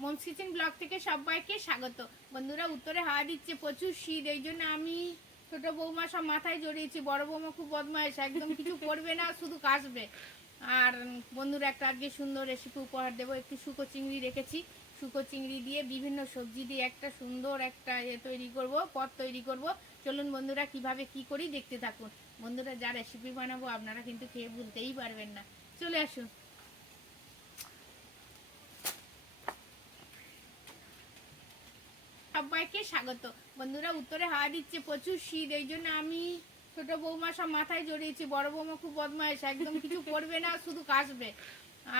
Moms kitchen blog থেকে সবাইকে স্বাগত। বন্ধুরা, উত্তরে হাওয়া দিচ্ছে প্রচুর শীত, এই জন্য আমি ছোট বৌমা সব মাথায় জড়িয়েছি। বড় বৌমা খুব বদমাইশ, একদম কিছু করবে না, শুধু কাশবে। আর বন্ধুরা, একটা আজকে সুন্দর রেসিপি উপহার দেবো। একটু শুকো চিংড়ি রেখেছি। শুকো চিংড়ি দিয়ে বিভিন্ন সবজি দিয়ে একটা সুন্দর একটা এ তৈরি করব, পদ তৈরি করব। চলুন বন্ধুরা, কীভাবে কি করি দেখতে থাকুন। বন্ধুরা, যা রেসিপি বানাবো আপনারা কিন্তু খেয়ে ভুলতেই পারবেন না। চলে আসুন। সবাইকে স্বাগত। বন্ধুরা, উত্তরে হাওয়া দিচ্ছে প্রচুর শীত, এই জন্য আমি ছোট বৌমা সব মাথায় জড়িয়েছি। বড় বৌমা খুব বদমাইশ, একদম কিছু করবে না, শুধু কাশবে।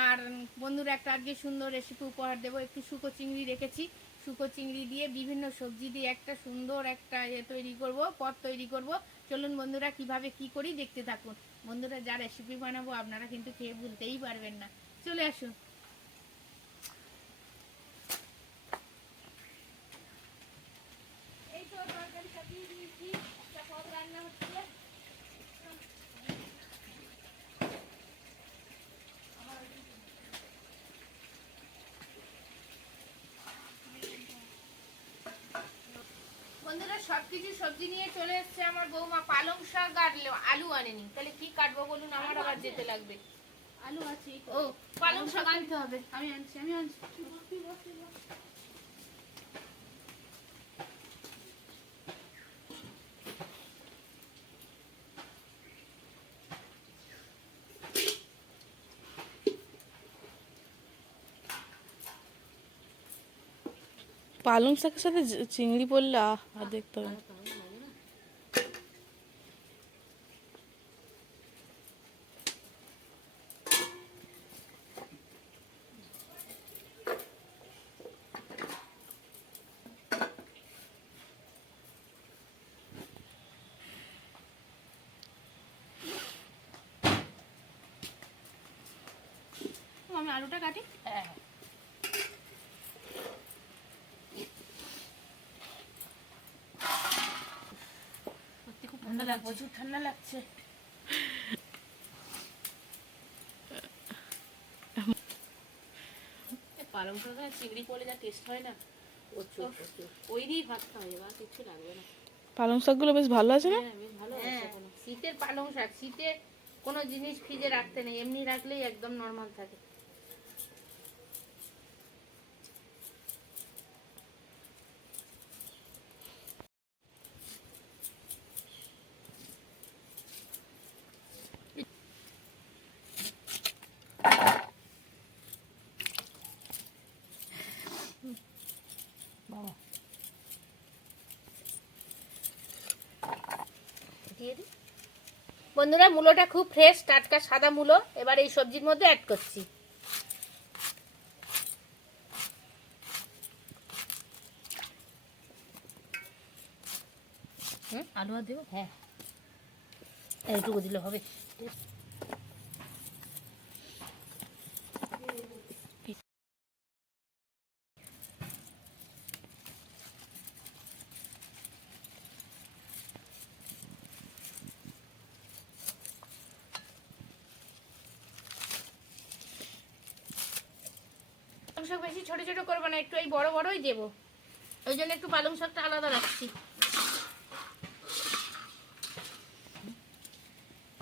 আর বন্ধুরা, একটা আজকে সুন্দর রেসিপি উপহার দেবো। একটু শুকো চিংড়ি রেখেছি। শুকো চিংড়ি দিয়ে বিভিন্ন সবজি দিয়ে একটা সুন্দর একটা এ তৈরি করব, পদ তৈরি করব। চলুন বন্ধুরা, কীভাবে কি করি দেখতে থাকুন। বন্ধুরা, যা রেসিপি বানাবো আপনারা কিন্তু খেয়ে ভুলতেই পারবেন না। চলে আসুন এই তো তরকারি চাপিয়ে দিয়েছি একটা পদ রান্না হচ্ছে বন্ধুরা সবকিছু সবজি নিয়ে চলে এসছে আমার বৌমা। পালং শাক আর আলু আনেনি। তাহলে কি কাটবো বলুন? আমার আবার যেতে লাগবে। আলু আছে। ও পালং শাক আনতে হবে। আমি আনছি আমি আনছি। পালং শাকের সাথে চিংড়ি পড়লে আহ আর দেখতে হবে। আমি আলুটা কাটি? হ্যাঁ। ঠান্ডা লাগছে প্রচুর ঠান্ডা লাগছে। পালং শাক আর চিংড়ি যা টেস্ট হয় না প্রচুর ওই দিয়েই ভাত খাওয়া যাবে আর কিছু লাগবে না। পালং শাকগুলো বেশ ভালো আছে না? হ্যাঁ বেশ ভালো হ্যাঁ এখনও। শীতের পালং শাক শীতে কোনো জিনিস ফ্রিজে রাখতে নেই এমনি রাখলেই একদম নর্মাল থাকে। দিয়ে দিই। বন্ধুরা মূলোটা খুব ফ্রেশ টাটকা সাদা মূলো। এবার এই সবজির মধ্যে অ্যাড করছি। হুম আলু আর দেবো? হ্যাঁ। এইটুকু দিলে হবে। শাক বেশি, ছোট ছোট করব না, একটু এই বড় বড়ই দেবো। ওই জন্য একটু পালং শাকটা আলাদা রাখছি।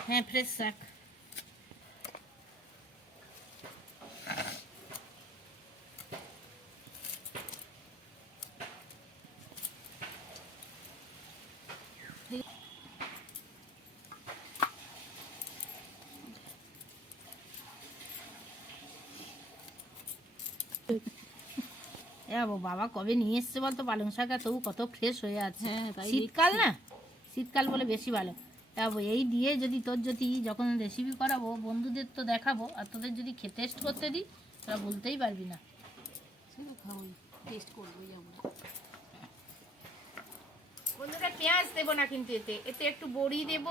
হ্যাঁ ফ্রেশ শাক। যাব। বাবা কবে নিয়ে এসছে বলতো? পালং শাক আর তবু কত ফ্রেশ হয়ে আছে। হ্যাঁ, শীতকাল না? শীতকাল বলে বেশি ভালো। যাব এই দিয়ে যদি তোর যদি যখন রেসিপি করাবো বন্ধুদের তো দেখাবো আর তোদের যদি খেতে টেস্ট করতে দিই তোরা বলতেই পারবি না। টেস্ট করবোই আমরা। বন্ধুরা পেঁয়াজ দেবো না কিন্তু এতে। এতে একটু বড়ি দেব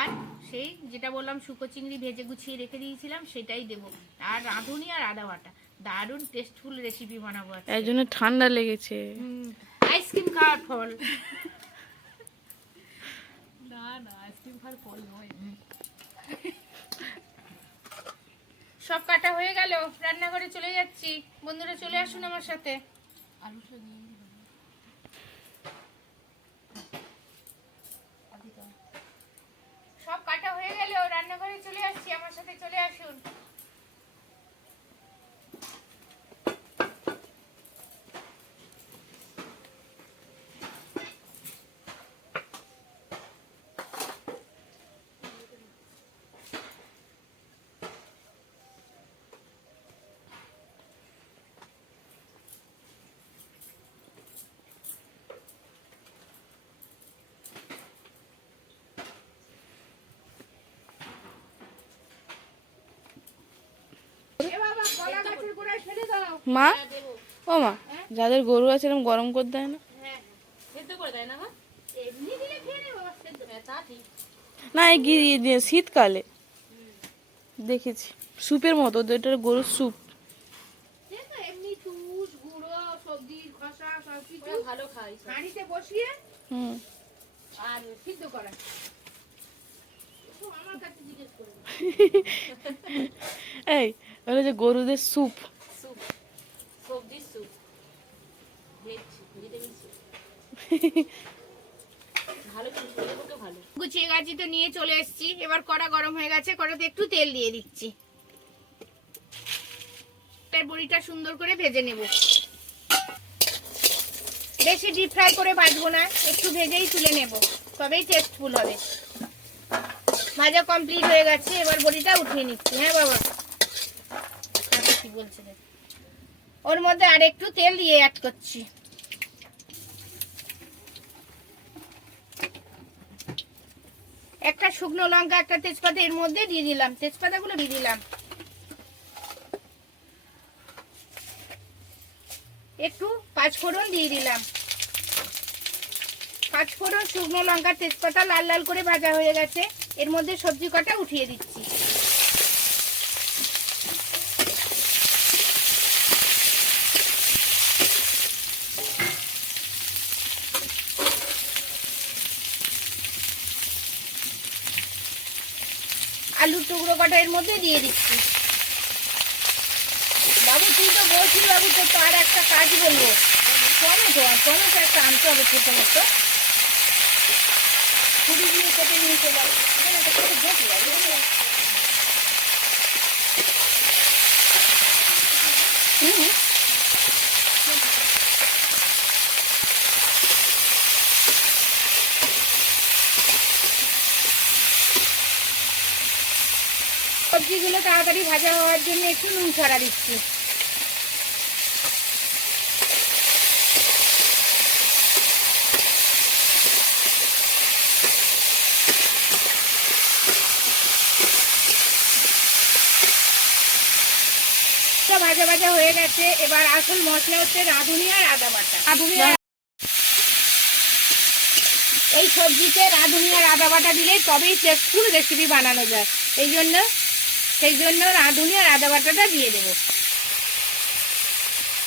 আর সেই যেটা বললাম শুকো চিংড়ি ভেজে গুছিয়ে রেখে দিয়েছিলাম সেটাই দেবো। আর রাঁধুনি আর আদা বাটা। দারুণ টেস্টফুল রেসিপি বানাবো আজকে। এই জন্য ঠান্ডা লেগেছে। আইসক্রিম খাওয়ার ফল। না না আইসক্রিম খাওয়ার ফল নয়। সব কাটা হয়ে গেল রান্নাঘরে চলে যাচ্ছি। বন্ধুরা চলে আসুন আমার সাথে। আলুটা দিয়ে দিবি। সব কাটা হয়ে গেল রান্নাঘরে চলে আসছি আমার সাথে চলে আসুন এ বাবা কলা গাছের গোড়ায় ফেলে দাও মা? ও মা, যাদের গরু আছে এরকম গরম করে দেয় না? না, এই শীতকালে, দেখেছি স্যুপের মতো ওটা গরুর স্যুপ সে তো এমনি গরুদের গুঁড়ো সবজির খসা সব কিছু ওরা ভালো খায় সব। হাঁড়িতে বসিয়ে হুম আর সিদ্ধ করা তো আমার কাছে জিজ্ঞেস করবে এই ওটা যে গরুদের স্যুপ স্যুপ। সবজির স্যুপ। Veg, vegetable soup. ভালো কিন্তু শরীরের পক্ষে ভালো। গুছিয়ে গাছি তো নিয়ে চলে এসেছি। এবার কড়া গরম হয়ে গেছে, কড়াতে একটু তেল দিয়ে দিচ্ছি। বড়িটা সুন্দর করে ভেজে নেব। বেশি ডিপ ফ্রাই করে ভাজবো না, একটু ভেজেই তুলে নেব, তবেই টেস্টফুল হবে। ভাজা কমপ্লিট হয়ে গেছে, এবার বড়িটা উঠিয়ে নিচ্ছি। হ্যাঁ বাবা? কি বলছে ওর মধ্যে আর একটু তেল দিয়ে অ্যাড করছি। একটা শুকনো লঙ্কা, একটা তেজপাতা এর মধ্যে দিয়ে দিলাম। তেজপাতাগুলো দিয়ে দিলাম। একটু পাঁচফোড়ন দিয়ে দিলাম। পাঁচফোড়ন শুকনো লঙ্কা, তেজপাতা লাল লাল করে ভাজা হয়ে গেছে। এর মধ্যে সবজি কটা উঠিয়ে দিচ্ছি আলুর টুকরো কটা এর মধ্যে দিয়ে দিচ্ছি বাবু, তুই তো বলছিস বাবু তো তার একটা কাজ বলব টমেটো আর টমেটো একটা আনতে হবে ছোটো মতো কুড়ি দিয়ে কেটে নিয়ে চলে? হুম। সবজিগুলো তাড়াতাড়ি ভাজা হওয়ার জন্য একটু নুন ছড়া দিচ্ছি। ভাজা ভাজা হয়ে গেছে এবার আসল মশলা হচ্ছে রাঁধুনি আর আদা বাটা। রাঁধুনি এই সবজিতে রাঁধুনি আর আদা বাটা দিলে তবেই টেস্টফুল রেসিপি বানানো যায়। এই জন্য সেই জন্য রাঁধুনি আর আদা বাটাটা দিয়ে দেবো।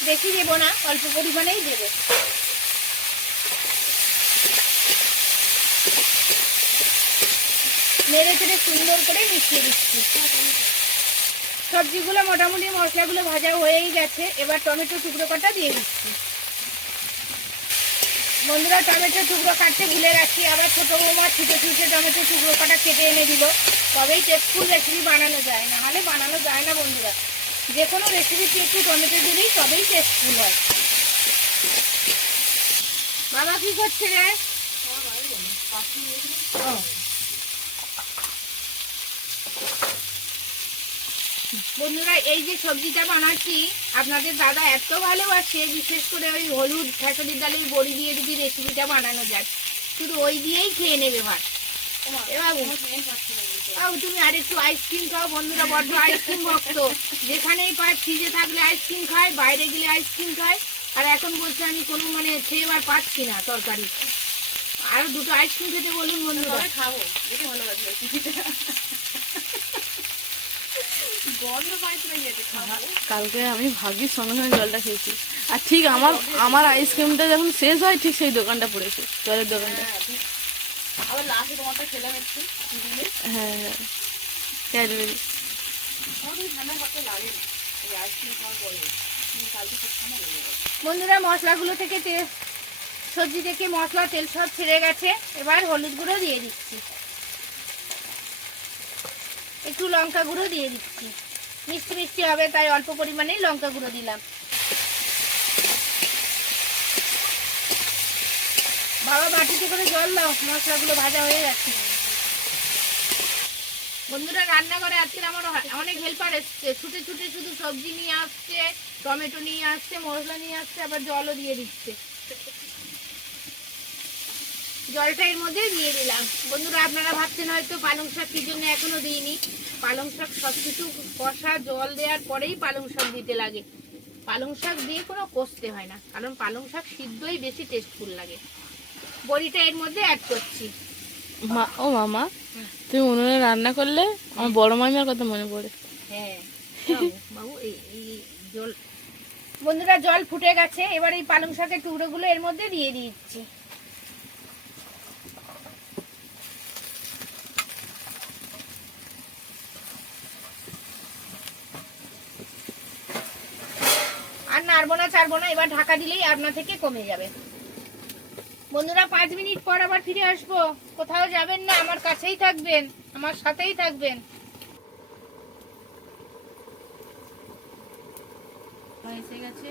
বেশি দেবো না, অল্প পরিমাণেই দেবো। নেড়ে চেড়ে সুন্দর করে মিশিয়ে দিচ্ছি। সবজিগুলো, মোটামুটি মশলাগুলো ভাজা হয়েই গেছে, এবার টমেটো টুকরো কটা দিয়ে দিচ্ছি। বন্ধুরা, টমেটো টুকরো কাটতে ভুলে রাখি আবার ছোটো বৌমা ছুটে ছুটে টমেটো টুকরো কাটা কেটে এনে দিল। তবেই টেস্টফুল রেসিপি বানানো যায়। না হলে বানানো যায় না বন্ধুরা। যে কোনো রেসিপিতে একটু টমেটো দিলেই তবেই টেস্টফুল হয়। বাবা কী করছে রে? বন্ধুরা, এই যে সবজিটা বানাচ্ছি, আপনাদের দাদা এত ভালোবাসে, বিশেষ করে ওই হলুদ খেসরির ডালের বড়ি দিয়ে যদি রেসিপিটা বানানো যায়। শুধু ওই দিয়েই খেয়ে নেবে ভাত। তুমি আর একটু আইসক্রিম খাও বন্ধুরা, বড্ড আইসক্রিম ভক্ত। যেখানেই পায় ফ্রিজে থাকলে আইসক্রিম খায়, বাইরে গেলে আইসক্রিম খায়। আর এখন বলছে আমি কোনো মানে খেয়ে আর পাচ্ছি না তরকারি। আরও দুটো আইসক্রিম খেতে বলুন বন্ধুরা। খাব দেখে ভালো লাগবে রেসিপিটা গন্ধ পাইছে না যেতে খাব কালকে আমি ভাগ্যির সঙ্গে সঙ্গে জলটা খেয়েছি। আর ঠিক আমার আমার আইসক্রিমটা যখন শেষ হয় ঠিক সেই দোকানটা পড়েছে জলের দোকানটা। হ্যাঁ ঠিক। আবার লাস্টে তোমারটা খেলাম একটু হ্যাঁ হ্যাঁ ক্যাডবেরি। বন্ধুরা মশলাগুলো থেকে তেল সবজি থেকে মশলা তেল সব ছেড়ে গেছে। এবার হলুদ গুঁড়ো দিয়ে দিচ্ছি। একটু লঙ্কা গুঁড়ো দিয়ে দিচ্ছি। মিষ্টি মিষ্টি হবে, তাই অল্প পরিমাণে লঙ্কা গুঁড়ো দিলাম। বাবা, বাটিতে করে জল দাও, মশলাগুলো ভাজা হয়ে যাচ্ছে। বন্ধুরা রান্না রান্নাঘরে আজকে আমার অনেক হেল্পার এসছে। ছুটে ছুটে শুধু সবজি নিয়ে আসছে, টমেটো নিয়ে আসছে, মশলা নিয়ে আসছে, আবার জলও দিয়ে দিচ্ছে। জলটা এর মধ্যে দিয়ে দিলাম। বন্ধুরা আপনারা ভাবছেন হয়তো পালং শাক কি জন্য এখনও দিইনি? পালং শাক সব কিছু কষা জল দেওয়ার পরেই পালং শাক দিতে লাগে। পালং শাক দিয়ে কোনো কষতে হয় না কারণ পালং শাক সিদ্ধই বেশি টেস্টফুল লাগে। বড়িটা এর মধ্যে অ্যাড করছি। মা ও মামা তুমি উনুনে রান্না করলে আমার বড় মামিয়ার কথা মনে পড়ে। হ্যাঁ বাবু এই এই জল বন্ধুরা জল ফুটে গেছে এবার এই পালং শাকের টুকরোগুলো এর মধ্যে দিয়ে দিচ্ছি। নাড়বো না ছাড়বো না এবার ঢাকা দিলেই আপনা থেকে কমে যাবে। বন্ধুরা পাঁচ মিনিট পর আবার ফিরে আসব। কোথাও যাবেন না আমার কাছেই থাকবেন আমার সাথেই থাকবেন। এসে গেছে।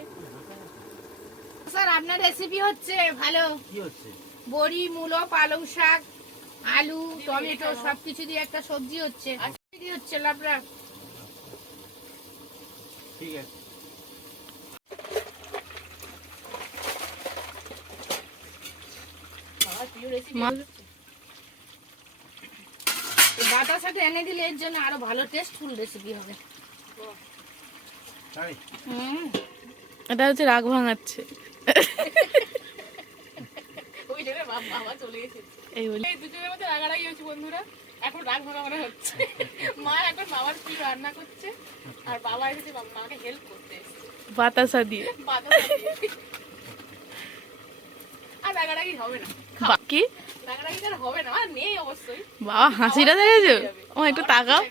স্যার আপনার রেসিপি হচ্ছে ভালো। কি হচ্ছে? বড়ি মূলো পালং শাক আলু টমেটো সবকিছু দিয়ে একটা সবজি হচ্ছে। কি হচ্ছে লাবড়া? ঠিক আছে আমার প্রিয় রেসিপি মা এই বাতাসাটা এনে দিলে এর জন্য আরও ভালো টেস্টফুল রেসিপি হবে। এটা হচ্ছে রাগ ভাঙাচ্ছে। এই দুজনের মধ্যে রাগারাগি হচ্ছে বন্ধুরা। এখন রাগ ভাঙা মনে হচ্ছে। মা এখন মামার প্রিয় রান্না করছে? আর বাবা এসেছে মাকে হেল্প করতে বাতাসা দিয়ে। বাতাসা দিয়ে। আর রাগারাগি হবে না। বাকি রাগারাগি আর হবে না আর নেই অবশ্যই। বাবা হাসিটা দেখেছ? ও একটু তাকাও।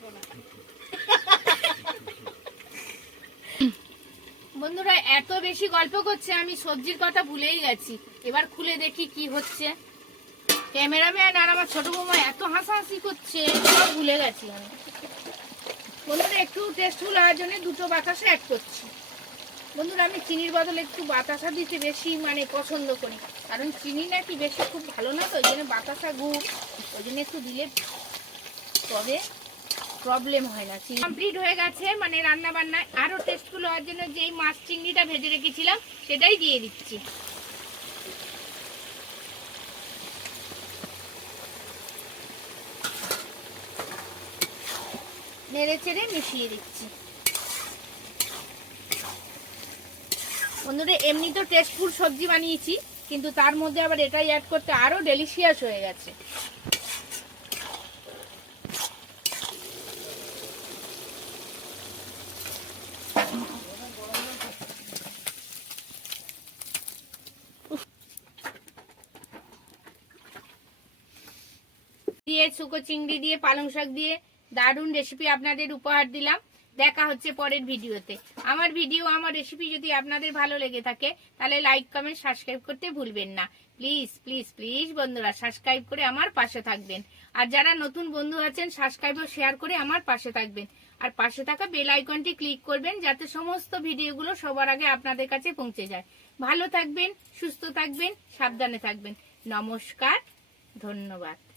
বন্ধুরা এত বেশি গল্প করছে আমি সবজির কথা ভুলেই গেছি। এবার খুলে দেখি কি হচ্ছে। ক্যামেরাম্যান আর আমার ছোট বৌমা এত হাসাহাসি করছে সব ভুলে গেছি আমি। বন্ধুরা একটু টেস্টফুল হওয়ার জন্য দুটো বাতাসা অ্যাড করছি। বন্ধুরা, আমি চিনির বদলে একটু বাতাসা দিতে বেশি মানে পছন্দ করি। কারণ চিনি নাকি বেশি খুব ভালো না তো, ওই জন্য বাতাসা গুড়, ওই জন্য একটু দিলে তবে প্রবলেম হয় না। চিনি কমপ্লিট হয়ে গেছে মানে রান্না বান্না আরও টেস্টফুল হওয়ার জন্য যেই মাছ চিংড়িটা ভেজে রেখেছিলাম, সেটাই দিয়ে দিচ্ছি। নেড়ে চেড়ে মিশিয়ে দিচ্ছি। বন্ধুরা, এমনি তো টেস্টফুল সবজি বানিয়েছি, কিন্তু তার মধ্যে আবার এটাই অ্যাড করতে আরও ডেলিশিয়াস হয়ে গেছে। দিয়ে শুকো চিংড়ি দিয়ে, পালং শাক দিয়ে, দারুণ রেসিপি আপনাদের উপহার দিলাম। দেখা হচ্ছে পরের ভিডিওতে। আমার ভিডিও, আমার রেসিপি যদি আপনাদের ভালো লেগে থাকে, তাহলে লাইক কমেন্ট সাবস্ক্রাইব করতে ভুলবেন না। প্লিজ প্লিজ প্লিজ বন্ধুরা সাবস্ক্রাইব করে আমার পাশে থাকবেন। আর যারা নতুন বন্ধু আছেন সাবস্ক্রাইব শেয়ার করে আমার পাশে থাকবেন। আর পাশে থাকা বেল আইকনটি ক্লিক করবেন, যাতে সমস্ত ভিডিওগুলো সবার আগে আপনাদের কাছে পৌঁছে যায়। ভালো থাকবেন, সুস্থ থাকবেন, সাবধানে থাকবেন। নমস্কার, ধন্যবাদ।